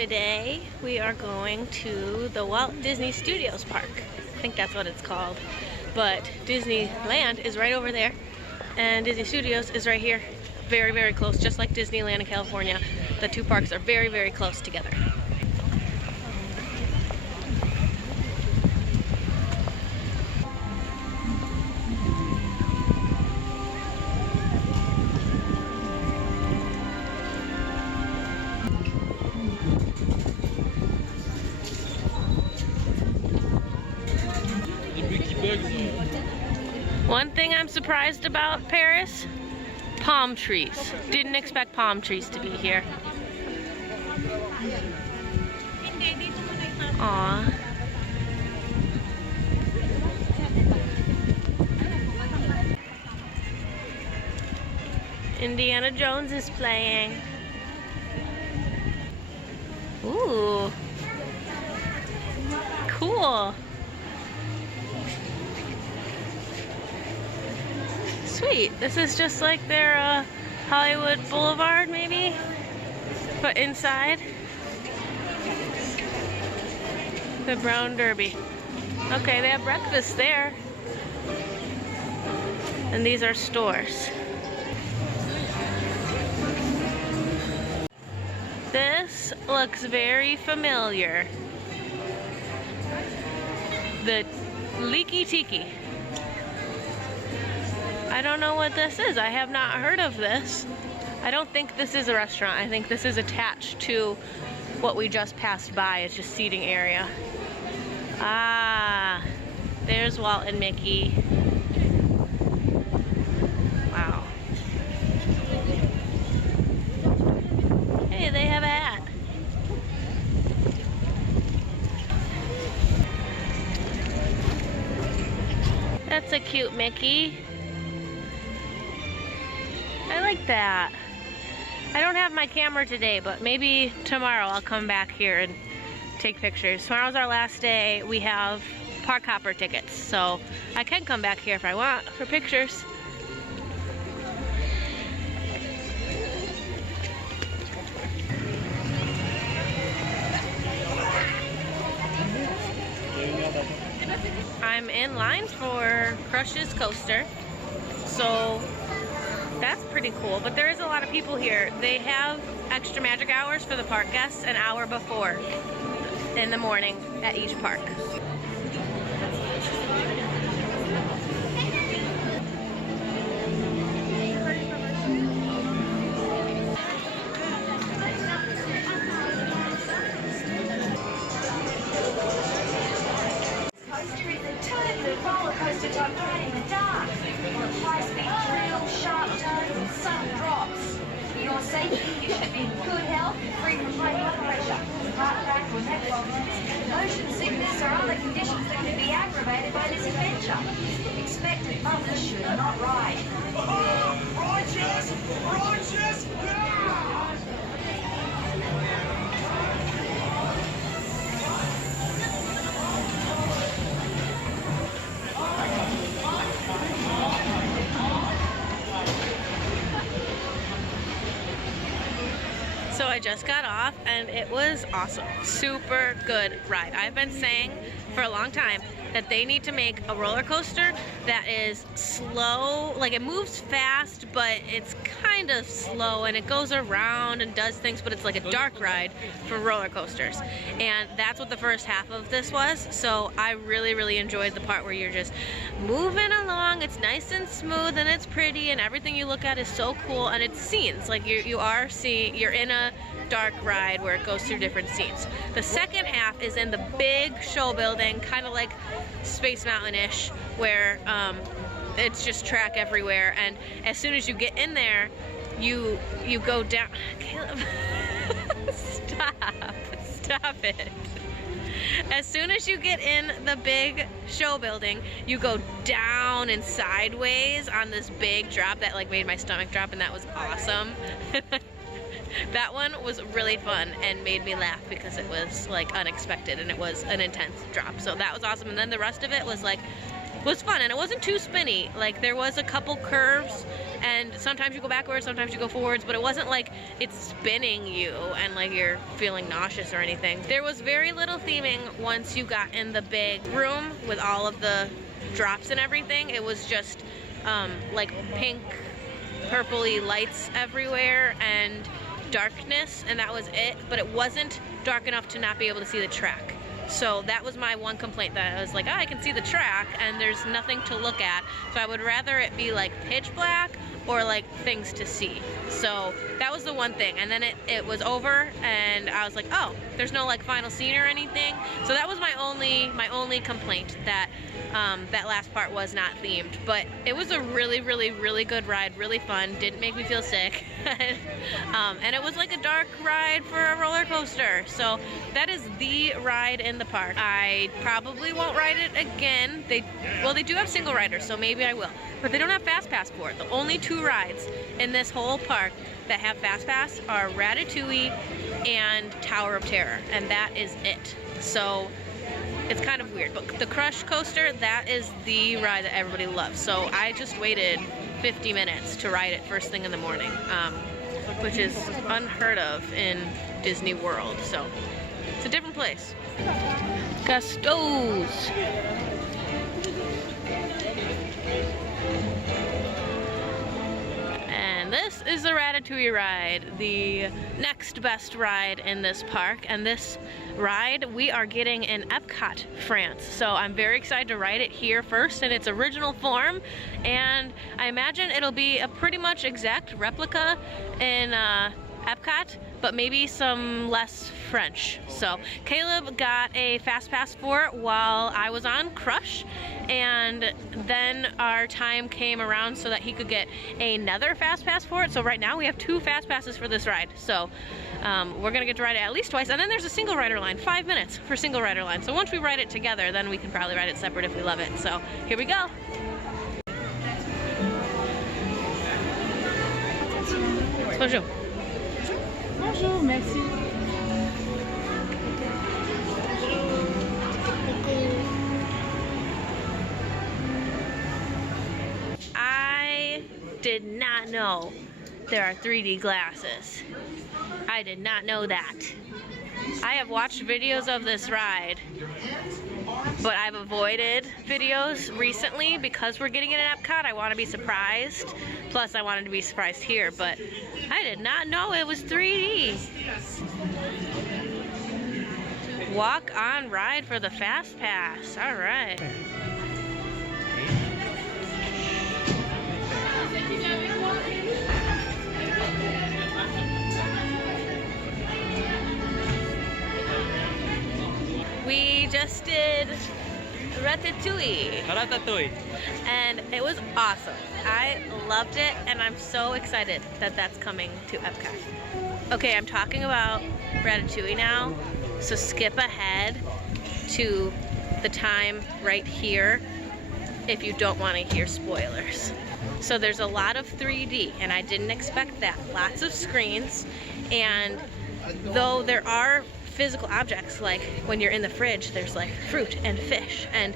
today we are going to the Walt Disney Studios Park. I think that's what it's called. But Disneyland is right over there, and Disney Studios is right here. Very, very close, just like Disneyland in California. The two parks are very, very close together. One thing I'm surprised about Paris, palm trees. Didn't expect palm trees to be here. Aww. Indiana Jones is playing. Ooh. Cool. Sweet. This is just like their Hollywood Boulevard, maybe, but inside. The Brown Derby. Okay, they have breakfast there. And these are stores. This looks very familiar. The Leaky Tiki. I don't know what this is. I have not heard of this. I don't think this is a restaurant. I think this is attached to what we just passed by. It's just seating area. Ah, there's Walt and Mickey. Wow. Hey, they have a hat. That's a cute Mickey. I like that. I don't have my camera today, but maybe tomorrow I'll come back here and take pictures. Tomorrow's our last day. We have park hopper tickets, so I can come back here if I want for pictures. I'm in line for Crush's coaster, so that's pretty cool, but there is a lot of people here. They have extra magic hours for the park guests an hour before in the morning at each park. Roller coaster type ride in the dark. High-speed drills, sharp turns, and sudden drops. For your safety, you should be in good health, free from high blood pressure, heart attack, or neck problems, motion sickness, or other conditions that could be aggravated by this adventure. Expected mothers should not ride. Righteous! Righteous! Yeah! So I just got off and it was awesome. Super good ride. I've been saying for a long time that they need to make a roller coaster that is slow, like it moves fast, but it's kind of slow and it goes around and does things, but it's like a dark ride for roller coasters. And that's what the first half of this was. So I really, really enjoyed the part where you're just moving along. It's nice and smooth and it's pretty and everything you look at is so cool, and it's scenes. Like you're in a dark ride where it goes through different scenes. The second half is in the big show building, kind of like Space Mountain-ish, where it's just track everywhere, and as soon as you get in there, you go down. Caleb, stop it. As soon as you get in the big show building, you go down and sideways on this big drop that like made my stomach drop, and that was awesome. That one was really fun and made me laugh because it was like unexpected and it was an intense drop. So that was awesome. And then the rest of it was like was fun, and it wasn't too spinny. Like, there was a couple curves, and sometimes you go backwards, sometimes you go forwards, but it wasn't like it's spinning you and like you're feeling nauseous or anything. There was very little theming once you got in the big room with all of the drops and everything. It was just like pink, purpley lights everywhere and darkness, and that was it. But it wasn't dark enough to not be able to see the track. So that was my one complaint, that I was like, oh, I can see the track and there's nothing to look at. So I would rather it be like pitch black or like things to see. So that was the one thing. And then it was over and I was like, oh, there's no like final scene or anything. So that was my only complaint, that that last part was not themed. But it was a really, really, really good ride, really fun, didn't make me feel sick. And it was like a dark ride for a roller coaster. So that is the ride in the park. I probably won't ride it again. They do have single riders, so maybe I will. But they don't have Fast Pass for it. The only 2 rides in this whole park that have Fast Pass are Ratatouille and Tower of Terror, and that is it. So it's kind of weird. But the Crush coaster, that is the ride that everybody loves. So I just waited 50 minutes to ride it first thing in the morning, which is unheard of in Disney World. So it's a different place. Gusto's. And this is the Ratatouille ride, the next best ride in this park. And this ride we are getting in Epcot, France. So I'm very excited to ride it here first in its original form. And I imagine it'll be a pretty much exact replica in Epcot, but maybe some less French. So Caleb got a Fast Pass for it while I was on Crush, and then our time came around so that he could get another Fast Pass for it. So right now we have 2 Fast Passes for this ride. So we're gonna get to ride it at least twice, and then there's a single rider line, 5 minutes for single rider line. So once we ride it together, then we can probably ride it separate if we love it. So here we go. Bonjour. Bonjour, merci. I did not know there are 3D glasses. I did not know that. I have watched videos of this ride, but I've avoided videos recently because we're getting it in Epcot. I want to be surprised. Plus, I wanted to be surprised here, but I did not know it was 3D. Walk on ride for the Fast Pass. All right. We just did Ratatouille. Ratatouille. And it was awesome. I loved it, and I'm so excited that that's coming to Epcot. Okay, I'm talking about Ratatouille now, so skip ahead to the time right here if you don't want to hear spoilers. So there's a lot of 3D, and I didn't expect that. Lots of screens, and though there are physical objects, like when you're in the fridge, there's like fruit and fish, and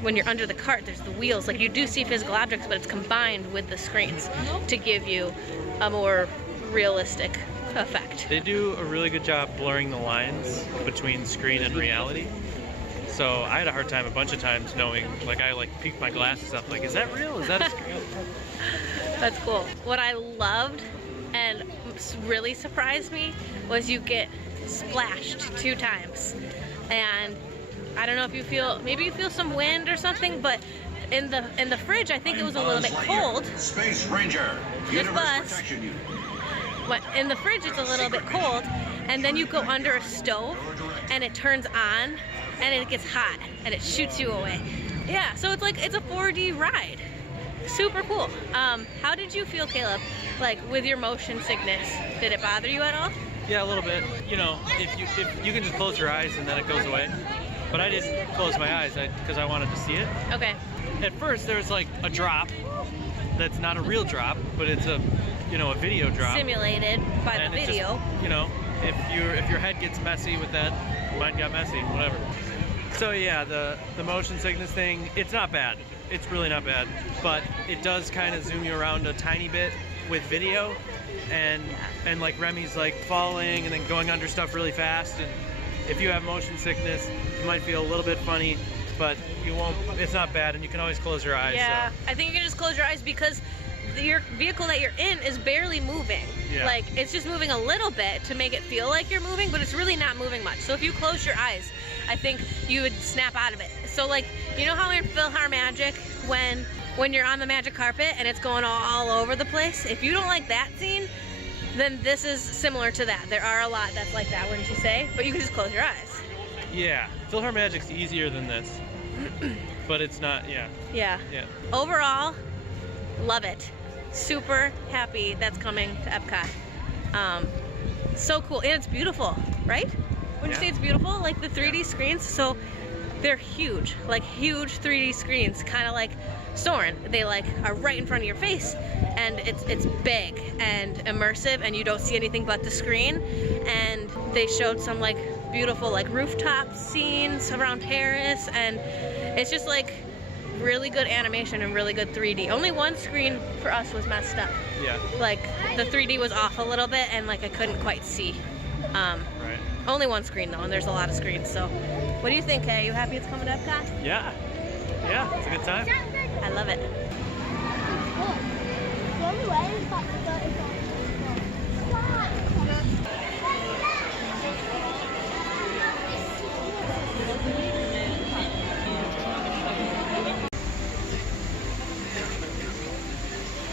when you're under the cart, there's the wheels. Like, you do see physical objects, but it's combined with the screens to give you a more realistic effect. They do a really good job blurring the lines between screen and reality. So I had a hard time a bunch of times knowing, like, I peeked my glasses up, like, is that real? Is that a screen? That's cool. What I loved and really surprised me was you get splashed 2 times, and I don't know if you feel, maybe you feel some wind or something, but in the fridge I think it was a little bit cold. Space Ranger. This bus, in the fridge it's a little bit cold, and then you go under a stove and it turns on and it gets hot and it shoots you away. Yeah, so it's like, it's a 4D ride. Super cool. How did you feel, Caleb, like with your motion sickness? Did it bother you at all? Yeah, a little bit. You know, if you can just close your eyes and then it goes away. But I didn't close my eyes because I wanted to see it. Okay. At first, there's like a drop that's not a real drop, but it's a video drop. Simulated by the video. Just, if your head gets messy with that, mine got messy, whatever. So yeah, the motion sickness thing, it's not bad. It's really not bad, but it does kind of zoom you around a tiny bit with video, and like Remy's like falling and then going under stuff really fast, and if you have motion sickness, you might feel a little bit funny, but you won't. It's not bad, and you can always close your eyes. Yeah, so. I think you can just close your eyes because your vehicle that you're in is barely moving. Yeah. Like, it's just moving a little bit to make it feel like you're moving, but it's really not moving much. So if you close your eyes, I think you would snap out of it. So like, you know how in PhilharMagic when you're on the magic carpet and it's going all over the place? If you don't like that scene, then this is similar to that. There are a lot that's like that, wouldn't you say? But you can just close your eyes. Yeah, PhilharMagic's easier than this, but it's not. Yeah. Yeah. Yeah. Overall, love it. Super happy that's coming to Epcot. So cool, and it's beautiful, right? Wouldn't you say it's beautiful? Like the 3D screens, so they're huge, like huge 3D screens, kind of like Soarin'. They like are right in front of your face, and it's big and immersive, and you don't see anything but the screen. And they showed some like beautiful like rooftop scenes around Paris, and it's just like really good animation and really good 3D. Only one screen for us was messed up. Yeah. Like the 3D was off a little bit, and like I couldn't quite see. Right. Only one screen though, and there's a lot of screens. So, what do you think, Kay? You happy it's coming to Epcot? Yeah. Yeah, it's a good time. I love it.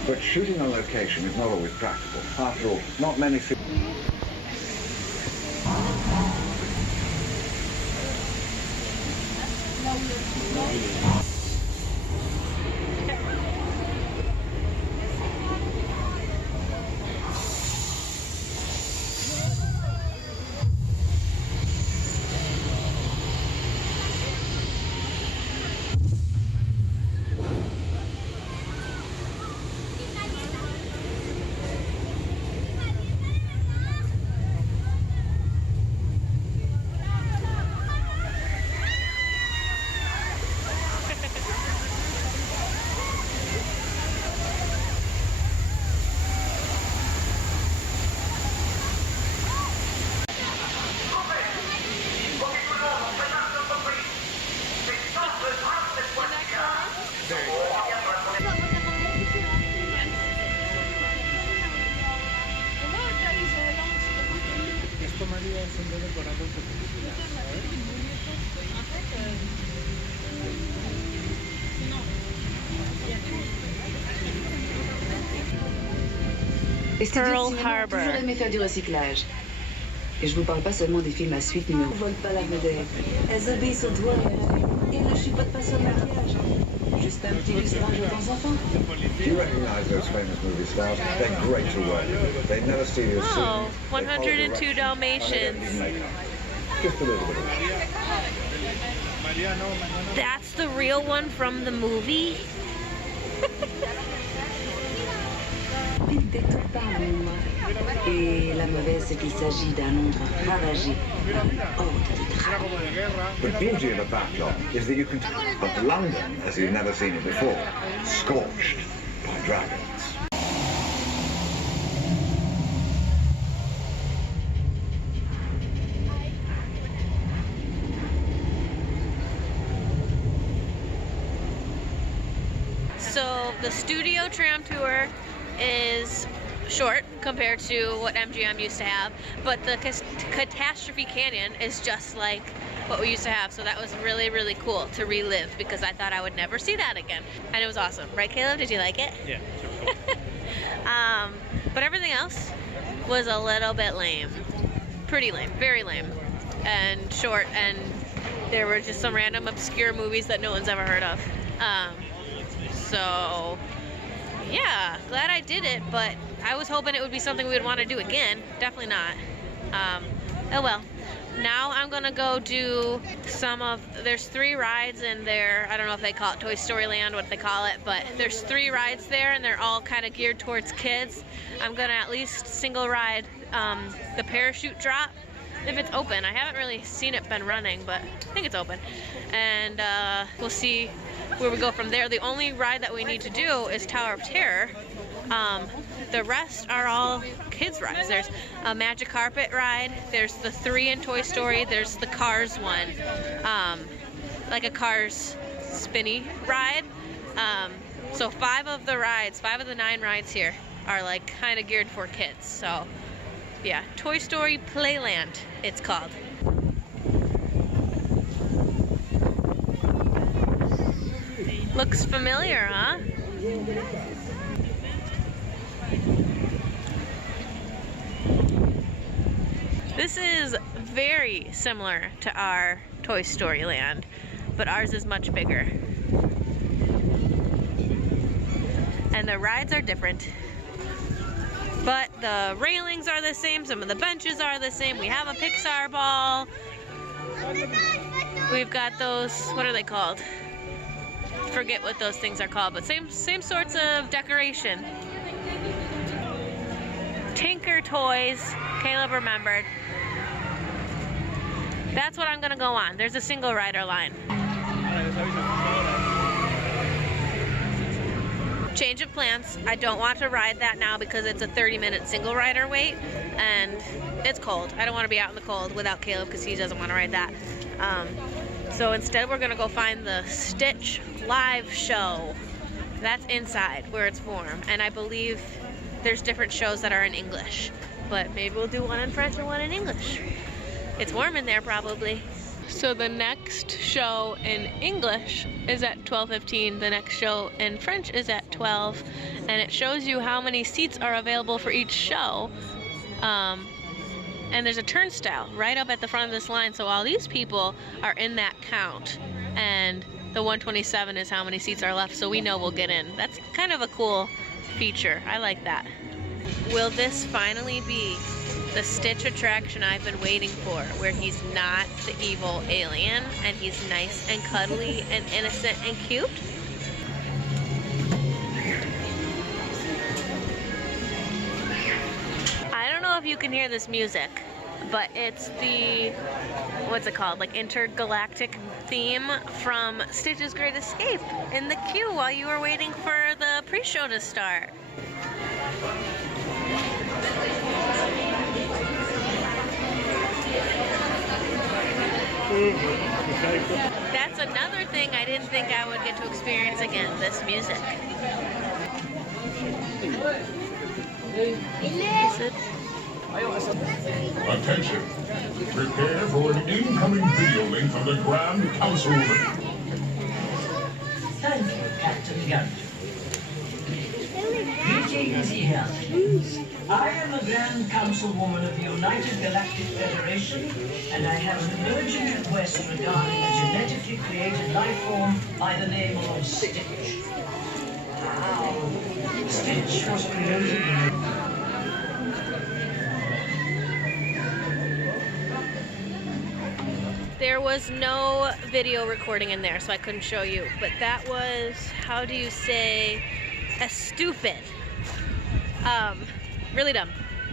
But shooting on location is not always practical. After all, not many... Pearl Harbor. Toujours aimé faire du recyclage. Et je vous parle pas seulement des films à suite numéro. Vole pas la vedette. Elles obéissent au doigt et elles ne chipotent pas sur le maquillage. Juste un petit lustrage de temps en temps. Do you recognize those famous movie stars? They're great to work with. They never steal your scene. Oh, They follow 102 directions, Dalmatians. and they don't need makeup. Just a little bit of it. That's the real one from the movie? Vite détruit par l'ombre. Et la mauvaise, c'est qu'il s'agit d'un ombre ravagé par une horde de dragons. The beauty of a backlot is that you can... But London, as you've never seen it before, scorched by dragons. So the studio tram tour is short compared to what MGM used to have, but the Catastrophe Canyon is just like what we used to have, so that was really, really cool to relive because I thought I would never see that again. And it was awesome. Right, Caleb? Did you like it? Yeah, super cool. But everything else was a little bit lame. Pretty lame. Very lame. And short, and there were just some random obscure movies that no one's ever heard of. So, yeah, glad I did it, but I was hoping it would be something we would want to do again. Definitely not. Oh well. Now I'm gonna go do there's 3 rides in there. I don't know if they call it Toy Story Land, what they call it, but there's 3 rides there, and they're all kind of geared towards kids. I'm gonna at least single ride the parachute drop, if it's open. I haven't really seen it been running, but I think it's open. And we'll see where we go from there. The only ride that we need to do is Tower of Terror. The rest are all kids rides. There's a Magic Carpet ride, there's the 3 in Toy Story, there's the Cars one, like a Cars spinny ride. So 5 of the rides, 5 of the 9 rides here are like kind of geared for kids. So yeah, Toy Story Playland it's called. Looks familiar, huh? This is very similar to our Toy Story Land, but ours is much bigger. And the rides are different. But the railings are the same, some of the benches are the same. We have a Pixar ball. We've got those, what are they called? Forget what those things are called, but same sorts of decoration. Tinker Toys, Caleb remembered. That's what I'm gonna go on. There's a single rider line. Change of plans. I don't want to ride that now because it's a 30-minute single rider wait and it's cold. I don't want to be out in the cold without Caleb because he doesn't want to ride that. So instead we're gonna go find the Stitch live show. That's inside where it's warm, and I believe there's different shows that are in English, but maybe we'll do one in French and one in English. It's warm in there probably. So the next show in English is at 12:15. The next show in French is at 12, and it shows you how many seats are available for each show. And there's a turnstile right up at the front of this line, so all these people are in that count, and the 127 is how many seats are left, so we know we'll get in. That's kind of a cool feature. I like that. Will this finally be the Stitch attraction I've been waiting for, where he's not the evil alien and he's nice and cuddly and innocent and cute? I don't know if you can hear this music, but it's the, what's it called, like intergalactic theme from Stitch's Great Escape in the queue while you were waiting for the pre-show to start. That's another thing I didn't think I would get to experience again, this music. Is it? Attention! Prepare for an incoming video link from the Grand Councilwoman. Thank you, Captain Young. Greetings, here. I am the Grand Councilwoman of the United Galactic Federation, and I have an urgent request regarding a genetically created life form by the name of Stitch. Stitch was created in... There was no video recording in there, so I couldn't show you, but that was, how do you say, a stupid. Really dumb.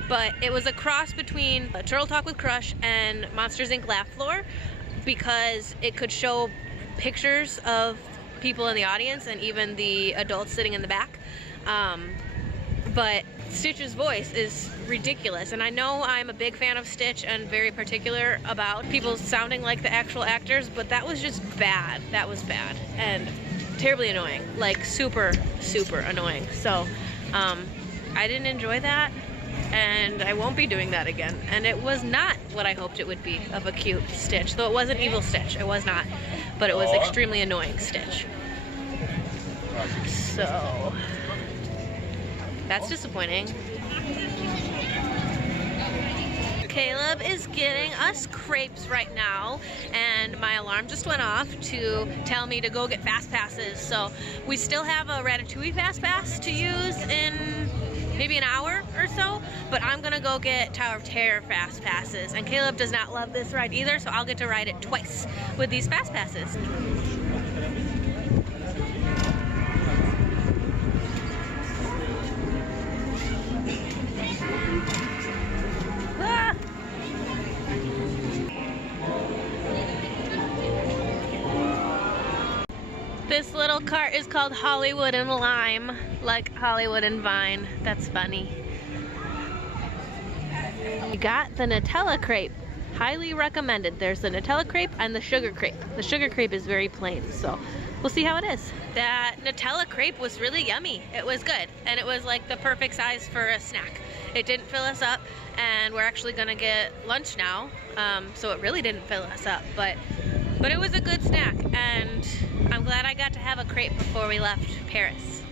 But it was a cross between Turtle Talk with Crush and Monsters Inc. Laugh Floor, because it could show pictures of people in the audience and even the adults sitting in the back. But Stitch's voice is ridiculous, and I know I'm a big fan of Stitch and very particular about people sounding like the actual actors, but that was just bad. That was bad and terribly annoying, like super, super annoying. So I didn't enjoy that, and I won't be doing that again. And it was not what I hoped it would be of a cute Stitch, though it wasn't evil Stitch, it was not, but it was extremely annoying Stitch. So that's disappointing. Caleb is getting us crepes right now, and my alarm just went off to tell me to go get fast passes. So we still have a Ratatouille fast pass to use in maybe an hour or so, but I'm gonna go get Tower of Terror fast passes, and Caleb does not love this ride either, so I'll get to ride it twice with these fast passes. cart is called Hollywood and Lime, like Hollywood and Vine. That's funny. You got the Nutella crepe. Highly recommended. There's the Nutella crepe and the sugar crepe. The sugar crepe is very plain, so we'll see how it is. That Nutella crepe was really yummy. It was good, and it was like the perfect size for a snack. It didn't fill us up, and we're actually gonna get lunch now, so it really didn't fill us up, but it was a good snack, and I'm glad I got to have a crepe before we left Paris.